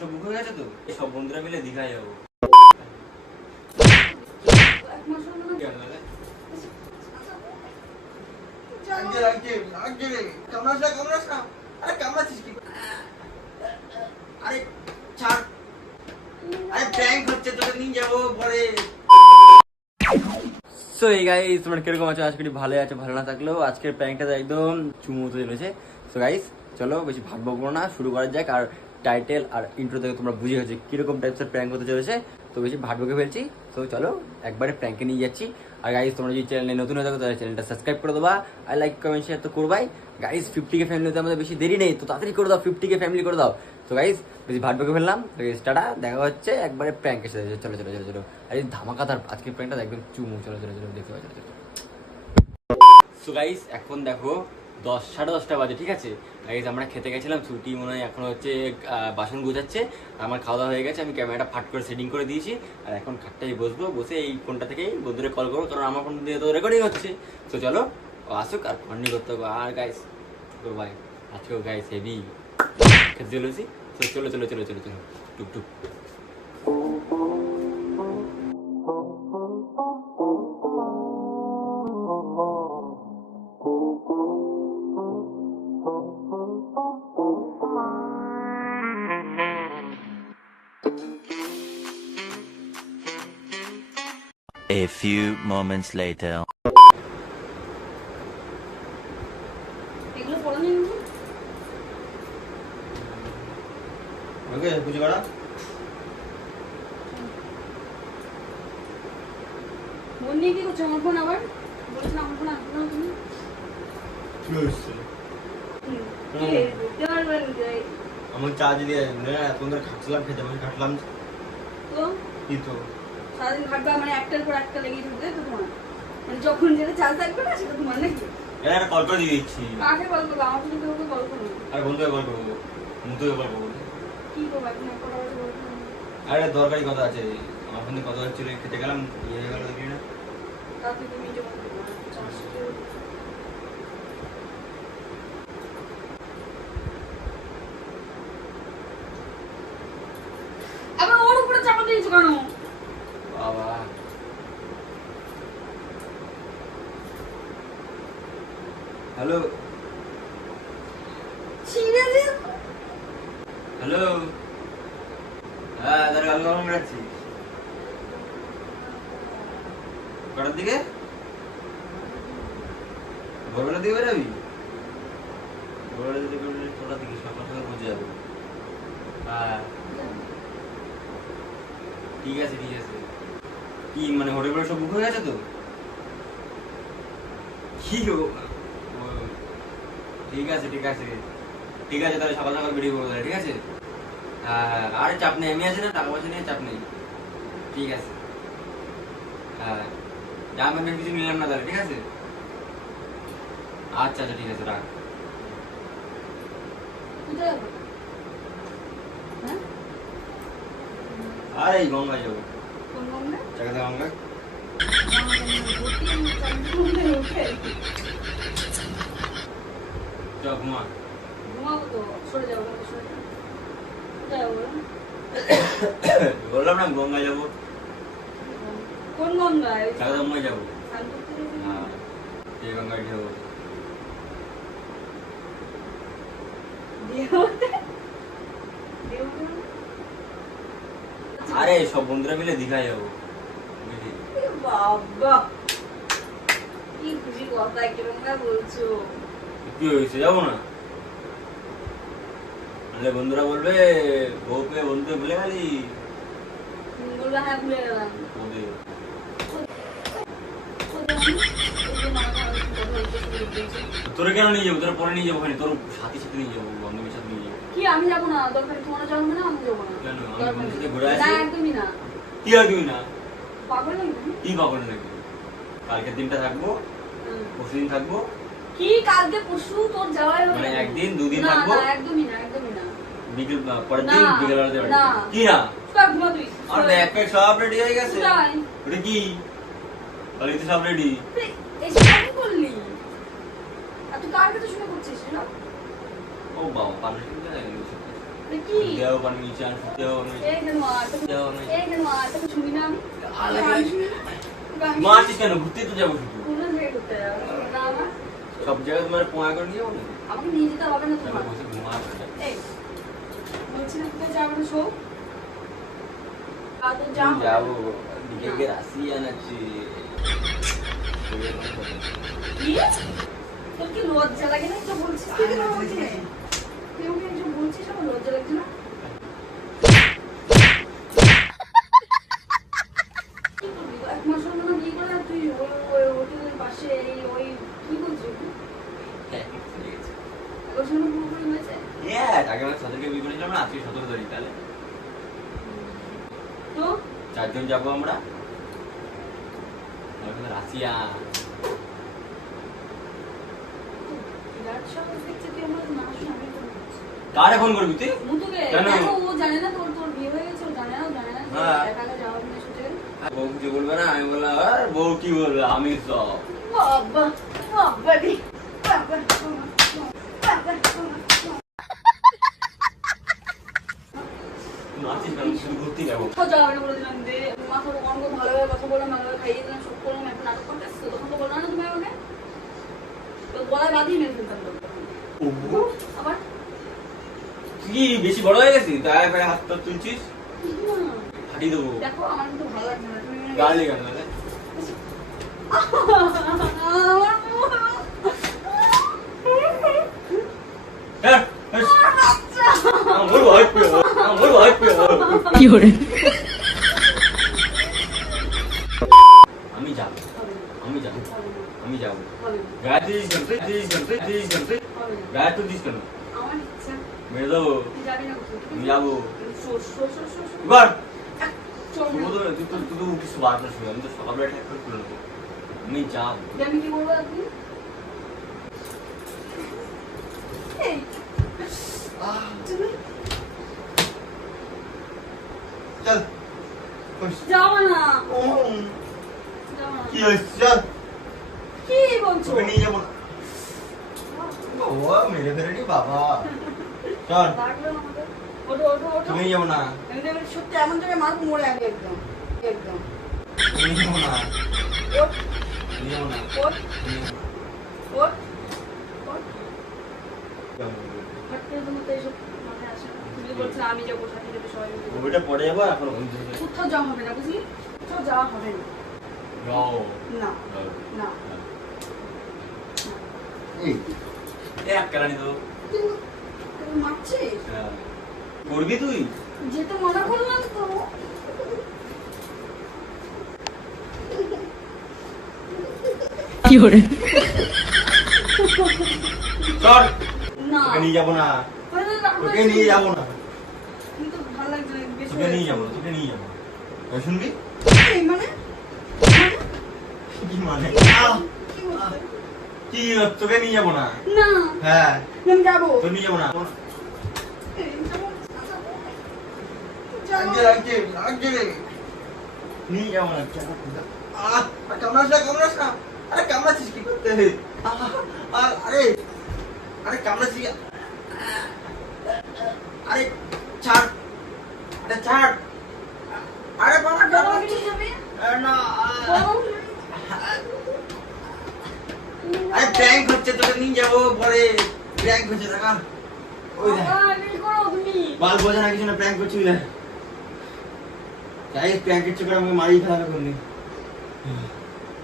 সব বুক হয়ে গেছে তো, সব বন্ধুরা মিলে দীঘায় যাবো। সো এই গাইস, তোমরা কিরকম আছো? আজকে ভালো আছো, ভালো না থাকলেও আজকের প্র্যাঙ্কটা একদম চুমুতে চলেছে। সো গাইস চলো বেশি ভাগ বকবো না, শুরু করা যাক। আর টাইটেল আর ইন্ট্রো থেকে তোমরা বুঝে গেছো কিরকম টাইপসের প্র্যাঙ্ক হতে চলেছে। তো বেশি ভাগ বকে ফেলছি, তো চলো একবারে প্র্যাঙ্কে নিয়ে যাচ্ছি। আর গাইস তোমরা যদি চ্যানেলে নতুন হয়ে থাকো তাহলে চ্যানেলটা সাবস্ক্রাইব করে দেবা, আর লাইক কমেন্ট শেয়ার তো করবাই। গাইস 50K ফ্যামিলিতে আমাদের বেশি দেরি নেই, তো তাড়াতাড়ি করে দাও, 50K ফ্যামিলি করে দাও। তো গাইস বেশি ভাট বকে ফেললাম, তো টাটা, দেখা হচ্ছে একবারে প্র্যাঙ্কের সাথে। চলো চলো চলো চলো, আর এই ধামাকাদার আজকের প্র্যাঙ্কটা একদম চুমু। চলো চলো চলো দেখতে পাই, চলো চলো। সো গাইস এখন দেখো 10, 10:30 বাজে, ঠিক আছে। গাইস আমরা খেতে গেছিলাম, ছুটি মনে হয় এখন হচ্ছে বাসন গোছাচ্ছে। আমার খাওয়া দাওয়া হয়ে গেছে, আমি ক্যামেরাটা ফাট করে সেটিং করে দিয়েছি। আর এখন খাটটাই বসবো, বসে এই ফোনটা থেকেই বন্ধুদের কল করবো, কারণ আমার ফোন দিয়ে তো রেকর্ডিং হচ্ছে। তো চলো ও আসুক আর ফান্ডি করতে হবে। আর গাইস ভাই আজকেও গাইস হেভি খেতে চলেছি। তো চলো চলো চলো চলো চলো টুকটুক। A few moments later. এগুলো পড়ো নি ওকে বুঝে করা মন নিয়ে কি করছো? আমার ফোন আবার বলছ না, আমার ফোন আসবে না তুমি কি হচ্ছে? কি পারবেন আমার চার্জ দিয়ে এখন ধরে খাটছিলাম, খেতে বসে খাটলাম। তো কি তো সারাদিন খাটবা মানে একটার পর একটা লেগে থাকবে তো তোমার, মানে যখন যেটা চাল থাকবে না সেটা তোমার নাকি? এরা একটা কল করে দিয়ে দিচ্ছি। কাকে কল করবো? আমার ফোনে কাউকে কল করবো? আর বন্ধুকে কল করবো, মুতুকে কল করবো। কি করবো এখন? এক কথা বলতে বলবো আরে দরকারি কথা আছে, আমার ফোনে কথা হচ্ছিল, খেতে গেলাম, ইয়ে হয়ে গেল দেখি না। তাতে তুমি যেমন আবার ওর উপরে চাপা দিয়েছো কেন? বাবা হ্যালো ছিঁড়ে দিয়ে হ্যালো, হ্যাঁ তাহলে কাল কখন বেড়াচ্ছিস? কটার দিকে? ভোরবেলার দিকে বেরোবি? ভোরবেলার দিকে বেরোলে কটার দিকে? সকাল সকাল পৌঁছে যাবো। হ্যাঁ ঠিক আছে ঠিক আছে। কি মানে হোটেল সব বুক হয়ে গেছে তো? কি গো, ঠিক আছে ঠিক আছে ঠিক আছে, তাহলে সকাল সকাল বেরিয়ে পড়বো, ঠিক আছে। হ্যাঁ আরে চাপ নেই, আমি আছি না, টাকা পয়সা নিয়ে চাপ নেই, ঠিক আছে। হ্যাঁ জামা প্যান্ট কিছু নিলাম না তাহলে, ঠিক আছে। আচ্ছা আচ্ছা ঠিক আছে, রাখ। কোথায় যাবো? হ্যাঁ আরে এই গঙ্গায় যাবো। কোন গঙ্গা? চাকাতে গঙ্গায়। চল ঘুমা। ঘুমাবো তো, সরে যাবো, সরে যাবো। কোথায় যাবো? বললাম না গঙ্গায় যাবো। কোন গঙ্গায়? চাকাতে গঙ্গায় যাবো। স্নান করতে যাবি? হ্যাঁ এই গঙ্গায় যাবো। দেওতে? দেওতে মানে? আরে সব বন্ধুরা মিলে দীঘায় যাবো। বুঝলি? এ বাবা, কি খুশি কথা, কিরকম ভাবে বলছো? কি হয়েছে, যাবো না? নাহলে বন্ধুরা বলবে বউ পেয়ে বন্ধুকে ভুলে গেলি। তুমি বলবে হ্যাঁ ভুলে গেলাম। ওদের তোরে কেন নিয়ে যাবো? তোরা পরে নিয়ে যাবো, ওখানে তোর সাথীর সাথে নিয়ে যাবো, বান্ধবীর সাথে নিয়ে যাবো। কি আমি যাবো না? দরকার তোমার যাবো না, আমি যাবো না। কেন? আমি দরকার বন্ধুর সাথে নেই। ঘুরে না আসি। একদমই না। কি আর তুই না? পাগল নাকি তুমি? কি পাগল নাকি? কালকের দিনটা থাকবো, পরশুদিন থাকবো, কি কালকে পরশু তোর যাওয়াই হবে? মানে একদিন দুদিন না থাকবো, না একদমই না, একদমই না। বিকেল পরের না, দিন বিকেল বেলাতে বাড়ি। না। কি না? তুই ঘুমা তুই। আর ব্যাগ প্যাক সব রেডি হয়ে গেছে। কোথায়? ওটা কি? কালকে সব রেডি। তুই এসে কেন করলি? আর তুই কার কাছে শুনে করছিস না? ও বাবা পারমিশন দিয়ে গেল। কি দেও পারমিশন দেও এই কেন আর দেও এই কেন আর তো শুনি না আমি মারছিস কেন? ঘুরতে তো যাবো শুধু। কোন জায়গায় করতে যাবো না আমার সব জায়গায় তোমার পোয়া করে নিয়ে যাবো না? আমাকে নিয়ে যেতে হবে না তাহলে তোমার বসে ঘুমা। এই বলছি না কোথায় যাবো না শো তো যাও যাবো দিকে রাশিয়া নাচি। কি তোর কি লজ্জা লাগে না তো বলছিস তুই কেন বলছিস কেউ কেউ কিছু বলছিস আমার লজ্জা লাগছে না কি করবি? এক মাস হলো না বিয়ে করে আর তুই ওই হোটেলের পাশে এই ওই কি বলছিস ওর সঙ্গে পুরোপুরি হয়েছে আগে আমার 17 কে বিয়ে করেছিলাম না, আজকে 17 তারিখ। তাহলে তো 4 জন যাবো আমরা রাশিয়া। বিরাট সাহস দেখছে তুই আমার না শুনে কারে ফোন করবি তুই? মুতুকে কেন? কেন ও জানে না তোর তোর বিয়ে হয়ে গেছে ও জানে না হ্যাঁ। একা একা যাওয়া হবে না শুতে বউ কিছু বলবে না? আমি বললাম আর বউ কি বলবে, আমি সব বাবা বাবা রে বাবা বাবা নাচিস কেন? শুধু ঘুরতে যাবো। কোথাও যাওয়া হবে না বলে দিলাম দে মাথার অঙ্গ ভালোভাবে কথা বললাম ভালোভাবে খাইয়ে দিলাম সব করলাম এখন নাটক করতে আসছো তখন তো বললাম না তুমি আমাকে তো গলায় বাঁধিয়ে মেরে ফেলতাম আবার কি বেশি বড় হয়ে গেছিস? তাই এবারে হাত তো তুলছিস, ফাটিয়ে দেবো। দেখো আমার কিন্তু ভালো লাগছে না তুমি গালি কেন তাহলে? আমার হ্যাঁ, হ্যাঁ। আমার ভয় পেয়ে আমি যাবো, আমি যাবো, আমি যাবো। গায়ে দিস কেন তুই? গায়ে তো দিস কেন? আমার ইচ্ছা মেরে দেবো। তুই যাবি না কোথাও আমি যাবো। শোর এবার চল তুই তো কিছু বার করিস না। আমি তো সকালবেলা ঠিক করে তুলে নেবো। আমি যাবো। আমি কি বলবো আপনি এই চল যাও না যাও না কি হয়েছে? চল কি বলছো তোকে নিয়ে যাবো না। বাবা মেরে ফেলেনি বাবা। চল লাগলো না আমাদের ওঠো ওঠো ওঠো তোকে নিয়ে যাবো না। আমি সত্যি এমন জায়গায় মারবো মরে আগে একদম একদম তোকে নিয়ে যাবো না। ওঠ নিয়ে যাবো না। ওঠ ওঠ ওঠ চল। হট করে তোমার তো এইসব মাথায় আসে না তুমি বলছো আমি যাবো সাথে সাথে সবাই মিলে যাবো। ওইটা পরে যাবো, এখন বন্ধু সাথে কোথাও যাওয়া হবে না বুঝলি কোথাও যাওয়া হবে না যাও। না না এই এক কেরানি তো তুই মারছিস করবি তুই? যেতে মনে করলাম তো চল না তোকে নিয়ে যাবো না। তোকে নিয়ে যাবো না। কিন্তু ভালো লাগছে না বেশি তোকে নিয়ে যাবো, তোকে নিয়ে যাবো। ওই শুনবি এই মানে কি মানে? কি বলতে কি তোকে নিয়ে যাবো না? না হ্যাঁ আমি যাবো তোকে নিয়ে যাবো না। এই, যাবো। লাগছে, লাগছে, লাগছে রে। নিয়ে যাবো না। কামড়াস না। আরে কামড়াচ্ছিস কি করতে? আরে আরে কামড়াচ্ছিস। আরে ছাড়, আরে ছাড়। আরে বাবা যাবো কামড়াচ্ছিস। কি যাবে না যাবো আরে প্র্যাঙ্ক হচ্ছে, তোকে নিয়ে যাবো পরে। প্র্যাঙ্ক হচ্ছে দেখা। ওই দেখ বাবা, কি করো তুমি বাল বোঝা না কিছু না, প্র্যাঙ্ক করছি। ওই দেখ তাই প্র্যাঙ্কের চক্করে আমাকে মারিয়ে ফেলাবে করলি।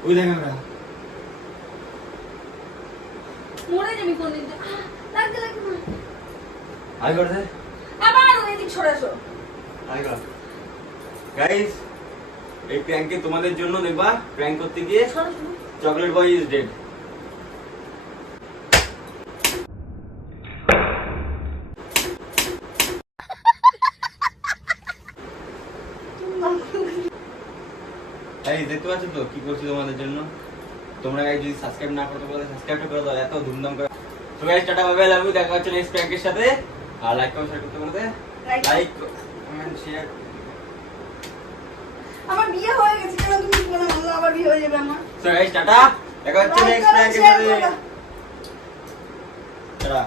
ওই দেখ আমরা মরে যাবি কোনদিন লাগতে লাগতে না আই করতে আবার এদিক সরে আসো আই কর গাইস। এই প্র্যাঙ্কে তোমাদের জন্য দেখবা, প্র্যাঙ্ক করতে গিয়ে সরে আসো চকলেট বয় ইজ ডেড। এই দেখতে পাচ্ছ তো কি করছি তোমাদের জন্য। তোমরা গাইস যদি সাবস্ক্রাইব না করতে পারো সাবস্ক্রাইব করে দাও, এত ধুমধাম করে। তো গাইস টাটা বাই বাই, লাভ ইউ। দেখা হচ্ছে নেক্সট প্র্যাঙ্কের সাথে। আর লাইক কমেন্ট শেয়ার করতে বলতে লাইক কমেন্ট শেয়ার। আমার বিয়ে হয়ে গেছে কেন তুমি কি বলে বললো আবার বিয়ে হয়ে যাবে আমার সো গাইস টাটা, দেখা হচ্ছে Like নেক্সট করো, প্র্যাঙ্কের share সাথে। করো। টাটা।